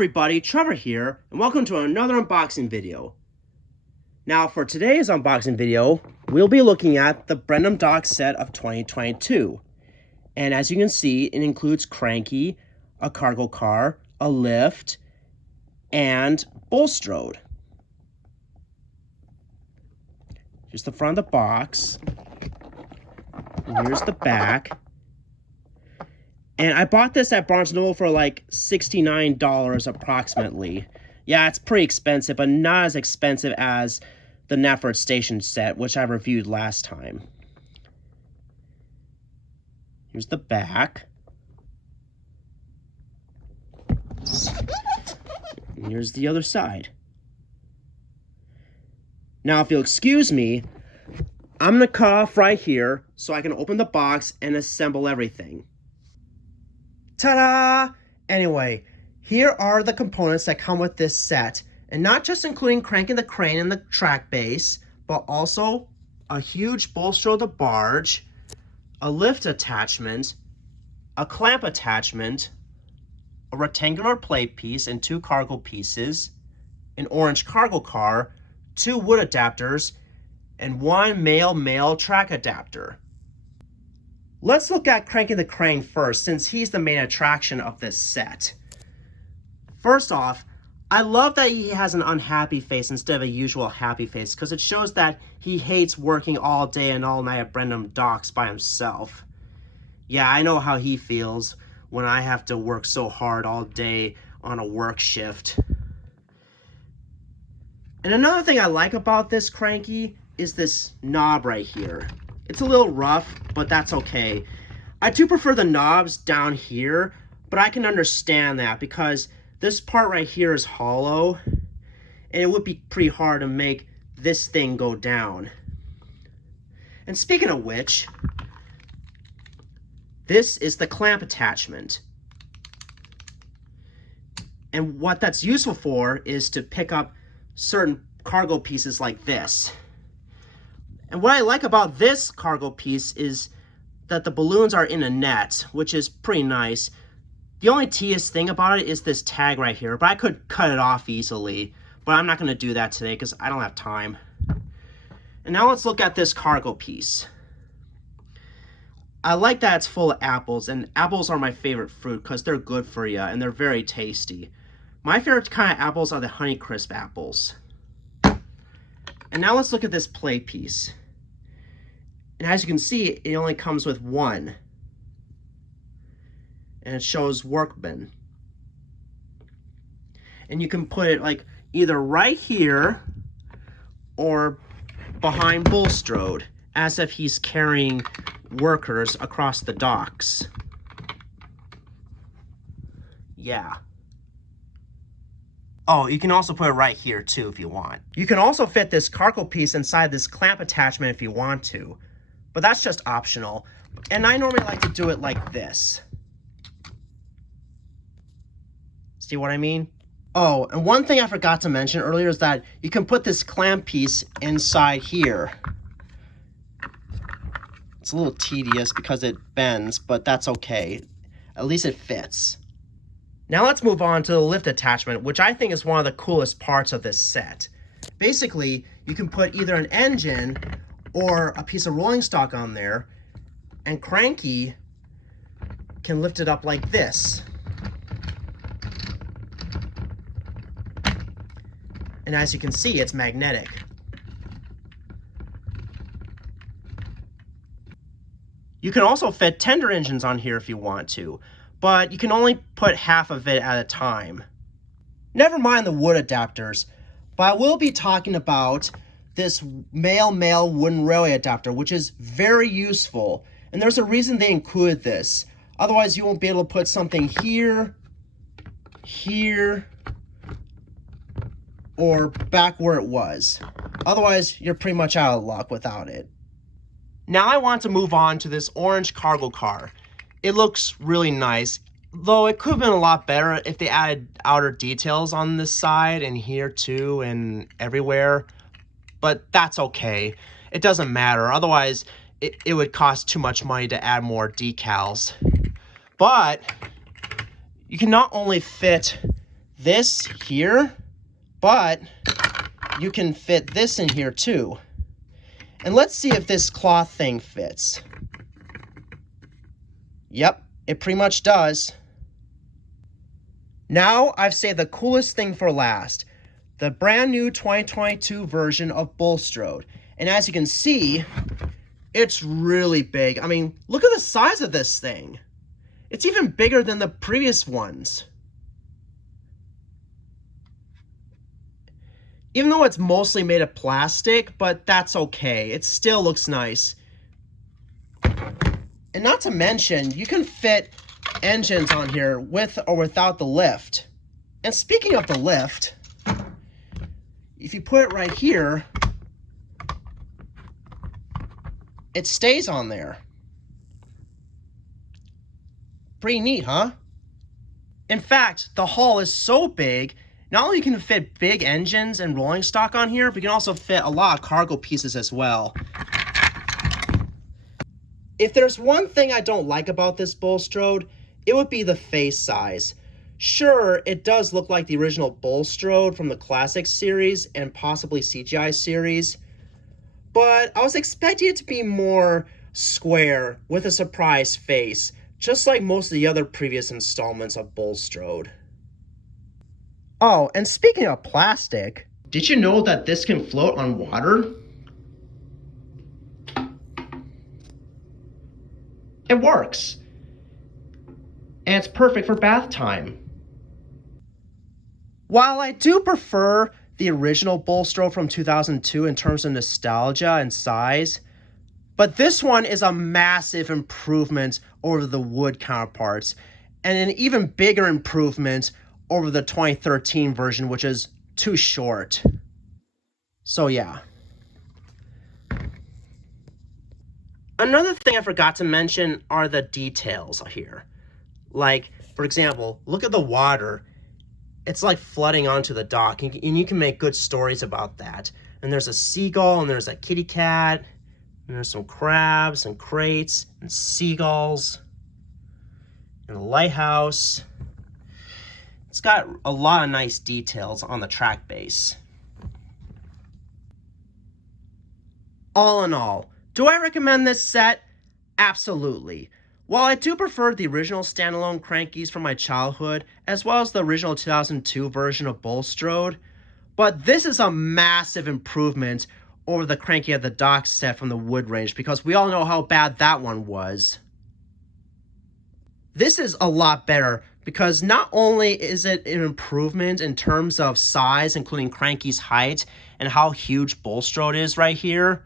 everybody, Trevor here, and welcome to another unboxing video. Now for today's unboxing video, we'll be looking at the Brendam Docks Set of 2022. And as you can see, it includes Cranky, a cargo car, a lift, and Bolstro. Here's the front of the box, and here's the back. And I bought this at Barnes & Noble for like $69 approximately. Yeah, it's pretty expensive, but not as expensive as the Netford Station set, which I reviewed last time. Here's the back. And here's the other side. Now, if you'll excuse me, I'm going to cut off right here so I can open the box and assemble everything. Ta-da! Anyway, here are the components that come with this set, and not just including cranking the crane and the track base, but also a huge Bolstro the barge, a lift attachment, a clamp attachment, a rectangular plate piece and 2 cargo pieces, an orange cargo car, 2 wood adapters, and 1 male track adapter. Let's look at cranking the crane first, since he's the main attraction of this set. First off, I love that he has an unhappy face instead of a usual happy face, because it shows that he hates working all day and all night at Brendam Docks by himself. Yeah, I know how he feels when I have to work so hard all day on a work shift. And another thing I like about this Cranky is this knob right here. It's a little rough, but that's okay. I do prefer the knobs down here, but I can understand that because this part right here is hollow, and it would be pretty hard to make this thing go down. And speaking of which, this is the clamp attachment. And what that's useful for is to pick up certain cargo pieces like this. And what I like about this cargo piece is that the balloons are in a net, which is pretty nice. The only tedious thing about it is this tag right here, but I could cut it off easily. But I'm not going to do that today because I don't have time. And now let's look at this cargo piece. I like that it's full of apples, and apples are my favorite fruit because they're good for you and they're very tasty. My favorite kind of apples are the Honeycrisp apples. And now let's look at this plate piece. And as you can see, it only comes with 1. And it shows workman. And you can put it like either right here or behind Bolstro, as if he's carrying workers across the docks. Yeah. Oh, you can also put it right here too if you want. You can also fit this cargo piece inside this clamp attachment if you want to, but that's just optional. And I normally like to do it like this. See what I mean? Oh, and one thing I forgot to mention earlier is that you can put this clamp piece inside here. It's a little tedious because it bends, but that's okay. At least it fits. Now let's move on to the lift attachment, which I think is one of the coolest parts of this set. Basically, you can put either an engine or a piece of rolling stock on there, and Cranky can lift it up like this. And as you can see, it's magnetic. You can also fit tender engines on here if you want to, but you can only put half of it at a time. Never mind the wood adapters, but I will be talking about this male wooden railway adapter, which is very useful. And there's a reason they included this. Otherwise, you won't be able to put something here, here, or back where it was. Otherwise, you're pretty much out of luck without it. Now I want to move on to this orange cargo car. It looks really nice, though it could have been a lot better if they added outer details on this side and here too and everywhere. But that's okay. It doesn't matter. Otherwise, it would cost too much money to add more decals. But you can not only fit this here, but you can fit this in here too. And let's see if this cloth thing fits. Yep, it pretty much does. Now I've saved the coolest thing for last, the brand new 2022 version of Bolstro. And as you can see, it's really big. I mean, look at the size of this thing. It's even bigger than the previous ones. Even though it's mostly made of plastic, but that's okay. It still looks nice. And not to mention, you can fit engines on here with or without the lift. And speaking of the lift, if you put it right here, it stays on there. Pretty neat, huh? In fact, the hull is so big, not only can you fit big engines and rolling stock on here, but you can also fit a lot of cargo pieces as well. If there's one thing I don't like about this Bolstro, it would be the face size. Sure, it does look like the original Bolstro from the Classic series and possibly CGI series, but I was expecting it to be more square with a surprise face, just like most of the other previous installments of Bolstro. Oh, and speaking of plastic, did you know that this can float on water? It works. And it's perfect for bath time. While I do prefer the original Bolstro from 2002 in terms of nostalgia and size, but this one is a massive improvement over the wood counterparts, and an even bigger improvement over the 2013 version, which is too short. So yeah. Another thing I forgot to mention are the details here. Like, for example, look at the water. It's like flooding onto the dock, and you can make good stories about that. And there's a seagull, and there's a kitty cat, and there's some crabs and crates and seagulls and a lighthouse. It's got a lot of nice details on the track base. All in all, do I recommend this set? Absolutely. While I do prefer the original standalone crankies from my childhood, as well as the original 2002 version of Bolstro, but this is a massive improvement over the Cranky at the Docks set from the wood range, because we all know how bad that one was. This is a lot better, because not only is it an improvement in terms of size, including Cranky's height and how huge Bolstro is right here,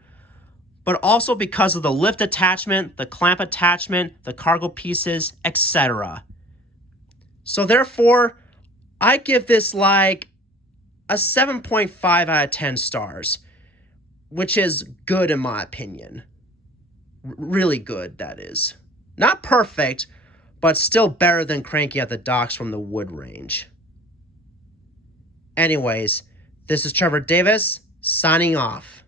but also because of the lift attachment, the clamp attachment, the cargo pieces, etc. So therefore, I give this like a 7.5 out of 10 stars, which is good in my opinion. Really good, that is. Not perfect, but still better than Cranky at the Docks from the wood range. Anyways, this is Trevor Davis, signing off.